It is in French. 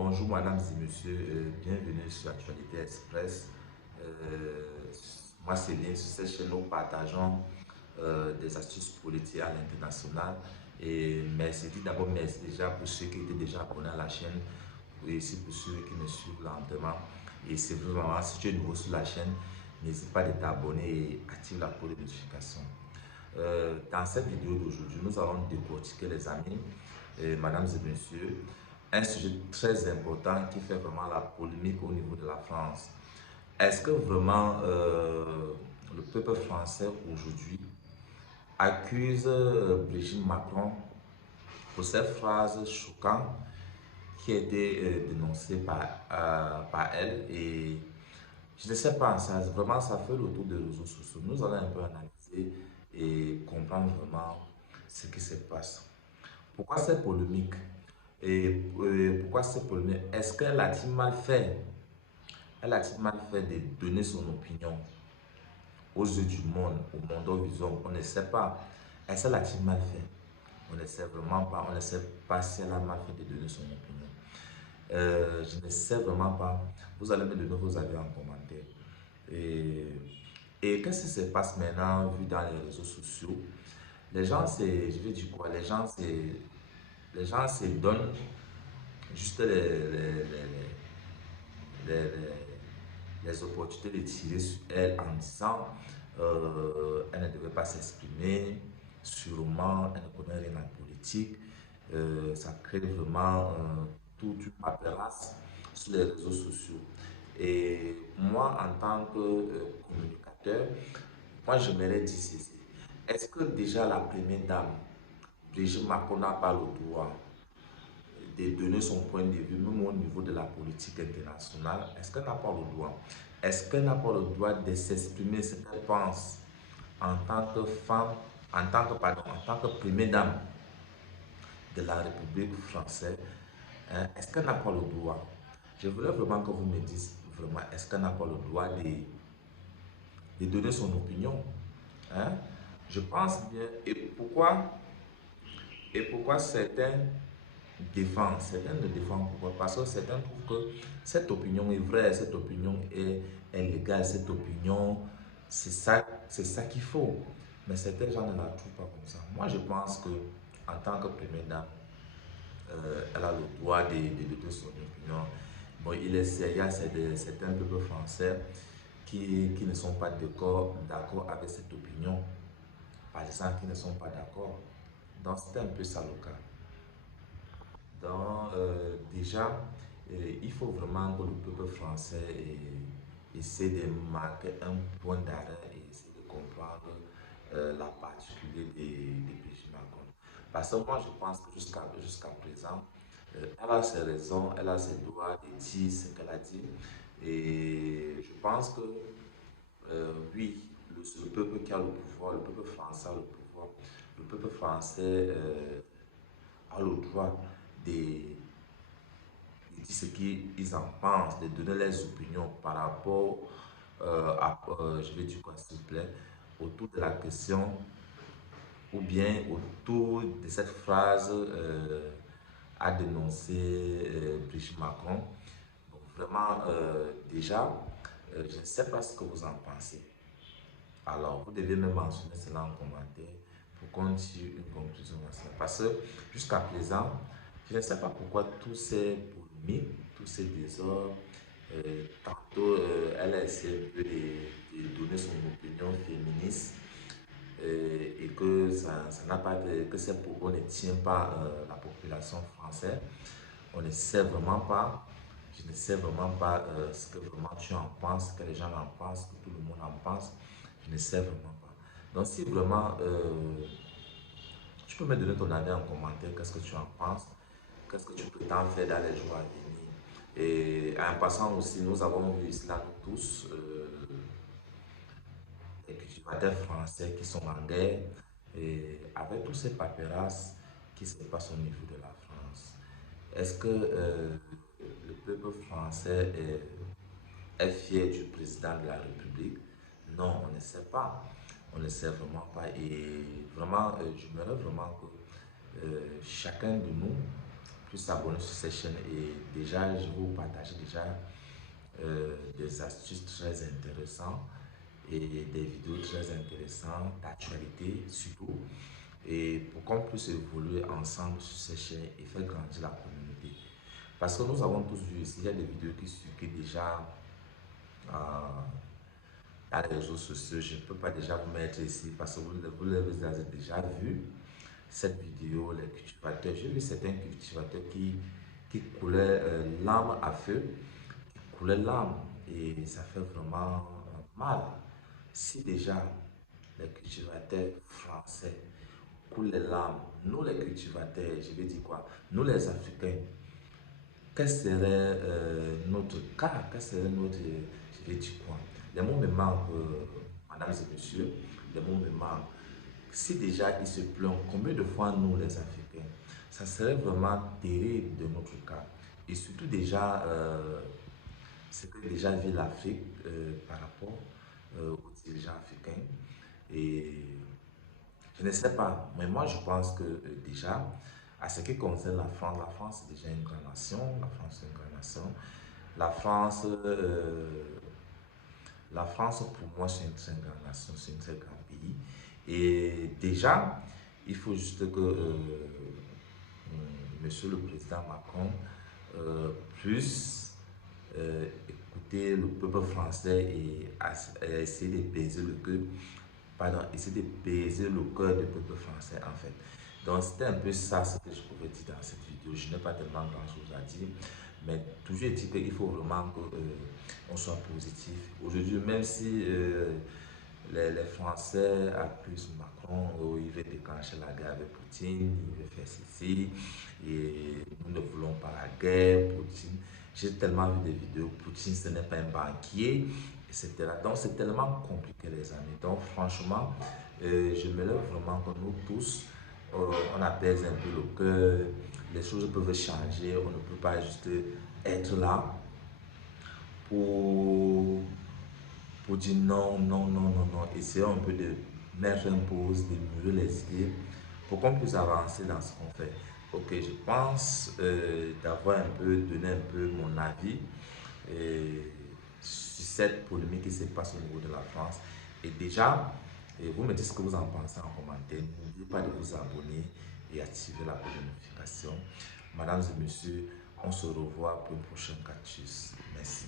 Bonjour mesdames et messieurs, bienvenue sur Actualité Express. Euh, Moi c'est Lynn, sur cette chaîne nous partageons des astuces politiques à l'international. Et merci d'abord, merci déjà pour ceux qui étaient déjà abonnés à la chaîne et aussi pour ceux qui me suivent lentement. Et c'est vraiment, si tu es nouveau sur la chaîne, n'hésite pas de t'abonner et active la cloche de notification. Dans cette vidéo d'aujourd'hui, nous allons décortiquer les amis, mesdames et messieurs, un sujet très important qui fait vraiment la polémique au niveau de la France. Est-ce que vraiment le peuple français aujourd'hui accuse Brigitte Macron pour cette phrase choquante qui a été dénoncée par elle? Et je ne sais pas, ça, vraiment ça fait le tour des réseaux sociaux. Nous allons un peu analyser et comprendre vraiment ce qui se passe. Pourquoi cette polémique? Et pourquoi cette polémique? Est-ce qu'elle a-t-il mal fait? Elle a-t-il mal fait de donner son opinion aux yeux du monde, au monde horizon? On ne sait pas. Est-ce qu'elle a-t-il mal fait? On ne sait vraiment pas. On ne sait pas si elle a mal fait de donner son opinion. Je ne sais vraiment pas. Vous allez me donner vos avis en commentaire. Et, et qu'est-ce qui se passe maintenant, vu dans les réseaux sociaux? Les gens, c'est, je vais dire quoi? Les gens se donnent juste les, les opportunités de tirer sur elle en disant elle ne devait pas s'exprimer, sûrement elle ne connaît rien en politique. Ça crée vraiment toute une paperasse sur les réseaux sociaux. Et moi, en tant que communicateur, moi j'aimerais dire ceci. Est-ce que déjà la première dame, Brigitte Macron, n'a pas le droit de donner son point de vue, même au niveau de la politique internationale? Est-ce qu'elle n'a pas le droit? Est-ce qu'elle n'a pas le droit de s'exprimer ce qu'elle pense en tant que femme, en tant que première dame de la République française? Hein? Est-ce qu'elle n'a pas le droit? Je voudrais vraiment que vous me disiez vraiment, est-ce qu'elle n'a pas le droit de donner son opinion? Hein? Je pense bien. Et pourquoi certains le défendent? Pourquoi? Parce que certains trouvent que cette opinion est vraie, cette opinion est légale, cette opinion, c'est ça qu'il faut. Mais certains gens ne la trouvent pas comme ça. Moi, je pense que en tant que première dame, elle a le droit de donner son opinion. Bon, il y a certains peuples français qui ne sont pas d'accord avec cette opinion. Par exemple, qui ne sont pas d'accord. Donc, c'est un peu ça le cas. Donc, déjà, il faut vraiment que le peuple français essaie de marquer un point d'arrêt et essaie de comprendre la particularité de Brigitte Macron. Parce que moi, je pense que jusqu'à présent, elle a ses raisons, elle a ses droits de dire ce qu'elle a dit. Et je pense que, oui, le peuple qui a le pouvoir, le peuple français a le pouvoir. Le peuple français a le droit de dire ce qu'ils en pensent, de donner leurs opinions par rapport je vais dire quoi s'il vous plaît, autour de la question ou bien autour de cette phrase à dénoncer Brigitte Macron. Donc vraiment, déjà, je ne sais pas ce que vous en pensez. Alors, vous devez me mentionner cela en commentaire pour qu'on tire une conclusion à cela. Parce que jusqu'à présent, je ne sais pas pourquoi tous ces polémiques, tous ces désordres, tantôt elle a essayé de donner son opinion féministe et que ça n'a pas que ces propos ne tiennent pas la population française. On ne sait vraiment pas, je ne sais vraiment pas ce que vraiment tu en penses, que les gens en pensent, que tout le monde en pense. Je ne sais vraiment pas. Donc si vraiment tu peux me donner ton avis en commentaire, qu'est-ce que tu en penses, qu'est-ce que tu prétends faire dans les jours à venir. Et en passant aussi, nous avons vu cela tous, les cultivateurs français qui sont en guerre, et avec tous ces paperasses qui se passent au niveau de la France. Est-ce que le peuple français est fier du président de la République? Non, on ne sait pas. On ne sait vraiment pas. Et vraiment, j'aimerais vraiment que chacun de nous plus s'abonner sur cette chaîne et déjà, je vais vous partager déjà des astuces très intéressantes et des vidéos très intéressantes d'actualité surtout et pour qu'on puisse évoluer ensemble sur ces chaînes et faire grandir la communauté. Parce que nous avons tous vu ici, il y a des vidéos qui circulent déjà euh, dans les réseaux sociaux. Je ne peux pas déjà vous mettre ici parce que vous l'avez déjà vu. Cette vidéo, les cultivateurs, j'ai vu certains cultivateurs qui coulaient l'arme à feu, qui coulaient l'arme et ça fait vraiment mal. Si déjà les cultivateurs français coulent les larmes, nous les cultivateurs, je vais dire quoi, nous les Africains, quel serait notre cas, quel serait notre, je vais dire quoi, les mots me manquent, mesdames et messieurs, les mots me manquent. Si déjà ils se plaignent, combien de fois nous les Africains, ça serait vraiment terrible de notre cas. Et surtout déjà, ce que déjà vit l'Afrique par rapport aux dirigeants africains. Et je ne sais pas, mais moi je pense que déjà, à ce qui concerne la France est déjà une grande nation, la France est une grande nation. La France, la France pour moi c'est une très grande nation, c'est un très grand pays. Et déjà, il faut juste que Monsieur le Président Macron puisse écouter le peuple français et essayer de baiser le cœur, pardon, essayer de baiser le cœur du peuple français en fait. Donc c'était un peu ça ce que je pouvais dire dans cette vidéo. Je n'ai pas tellement grand chose à dire, mais toujours dit qu'il faut vraiment qu'on soit positif. Aujourd'hui, même si les Français accusent Macron, il veut déclencher la guerre avec Poutine, il veut faire ceci, et nous ne voulons pas la guerre, Poutine. J'ai tellement vu des vidéos, Poutine ce n'est pas un banquier, etc. Donc c'est tellement compliqué les amis. Donc franchement, je me lève vraiment que nous tous, on apaise un peu le cœur, les choses peuvent changer, on ne peut pas juste être là pour dire non, non, non, non, non. Essayons un peu de mettre une pause, de mûrir les idées pour qu'on puisse avancer dans ce qu'on fait. Ok, je pense d'avoir un peu donné un peu mon avis sur cette polémique qui se passe au niveau de la France. Et déjà, vous me dites ce que vous en pensez en commentaire. N'oubliez pas de vous abonner et activer la cloche de notification. Mesdames et messieurs, on se revoit pour une prochaine capture. Merci.